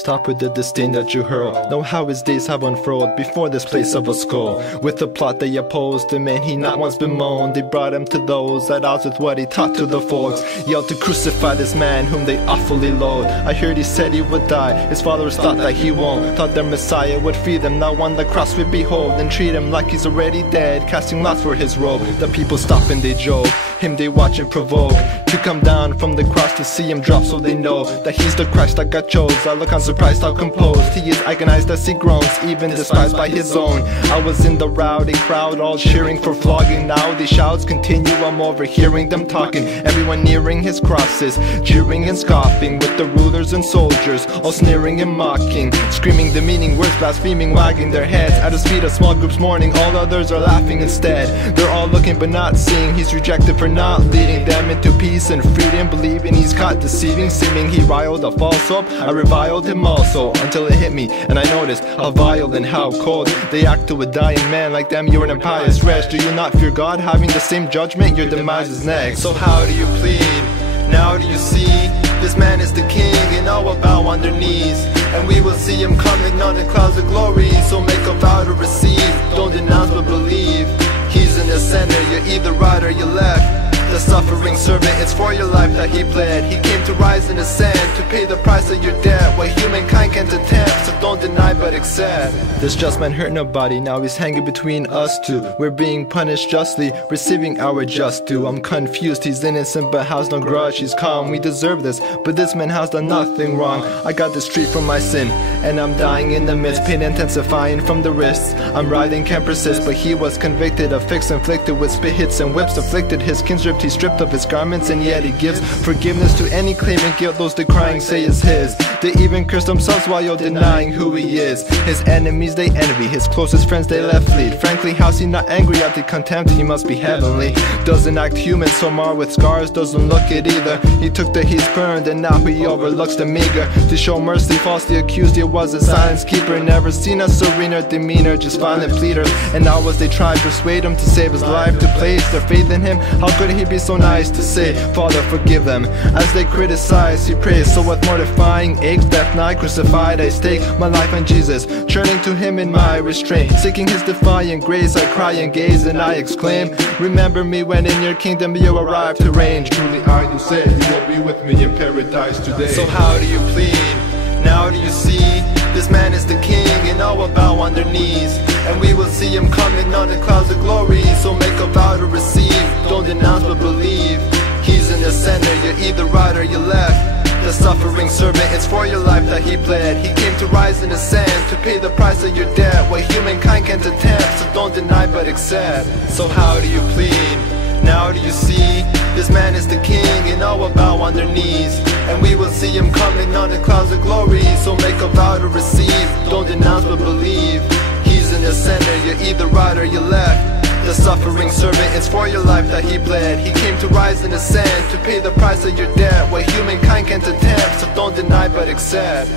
Stop with the disdain that you hurl. Know how his days have unfurled before this place of a skull. With the plot they opposed, the man he not once bemoaned. They brought him to those at odds with what he taught to the folks. Yelled to crucify this man whom they awfully loathe. I heard he said he would die, his followers thought that he won't. Thought their Messiah would free them, now on the cross we behold. And treat him like he's already dead, casting lots for his robe. The people stop and they joke, him they watch and provoke to come down from the cross to see him drop, so they know that he's the Christ that God chose. I look unsurprised how composed he is, agonized as he groans, even despised by his own. I was in the rowdy crowd all cheering for flogging. Now the shouts continue, I'm overhearing them talking. Everyone nearing his crosses, jeering and scoffing, with the rulers and soldiers all sneering and mocking, screaming demeaning words, blaspheming, wagging their heads. At his feet a small group's mourning, all others are laughing instead. They're all looking but not seeing, he's rejected for not leading them into peace and freedom, believing he's caught deceiving, seeming he riled a false hope. I reviled him also, until it hit me and I noticed how vile and how cold they act to a dying man. Like them, you're an impious wretch. Do you not fear God, having the same judgment? Your demise is next. So how do you plead? Now do you see? This man is the king and all will bow on their knees, and we will see him coming on the clouds of glory. So make a vow to receive, don't denounce but believe. He's in the center, you're either right or you're left. The suffering servant, it's for your life that he bled. He came to rise and ascend, to pay the price of your debt. What humankind can't attempt, so don't deny but accept. This just man hurt nobody, now he's hanging between us two. We're being punished justly, receiving our just due. I'm confused, he's innocent but has no grudge. He's calm, we deserve this, but this man has done nothing wrong. I got this treat from my sin, and I'm dying in the midst. Pain intensifying from the wrists, I'm writhing, can't persist. But he was convicted of fix inflicted with spit hits and whips. Afflicted his kin stripped, he stripped of his garments, and yet he gives forgiveness to any claiming guilt. Those decrying say is his. They even curse themselves while you're denying who he is. His enemies they envy, his closest friends they let flee. Frankly, how's he not angry at the contempt? He must be heavenly. Doesn't act human, so marred with scars, doesn't look it either. He took the heat burned, and now he overlooks the meager. To show mercy, falsely accused, he was a silence keeper. Never seen a serener demeanor, just violent pleader. And now as they try to persuade him to save his life, to place their faith in him, how could he be so nice to say, Father forgive them? As they criticize, he prays. So with mortifying aches, death nigh, crucified I stake my life on Jesus, turning to him in my restraint. Seeking his defiant grace, I cry and gaze and I exclaim, remember me when in your kingdom you arrive to reign. Truly I, you said, you will be with me in paradise today. So how do you plead? Now do you see? This man is the king and all will bow on their knees, and we will see him coming on the clouds of glory. So make a vow to receive, don't denounce but believe. He's in the center, you're either right or you're left. The suffering servant, it's for your life that he bled. He came to rise and ascend, to pay the price of your debt. What humankind can't attempt, so don't deny but accept. So how do you plead? Now do you see? This man is the king and all will bow on their knees, and we will see him coming on the clouds of glory. So make a vow to receive, don't denounce but believe. He's in the center, you're either right or you're left. The suffering servant, it's for your life that he bled. He came to rise and ascend, to pay the price of your debt. What humankind can't attempt, so don't deny but accept.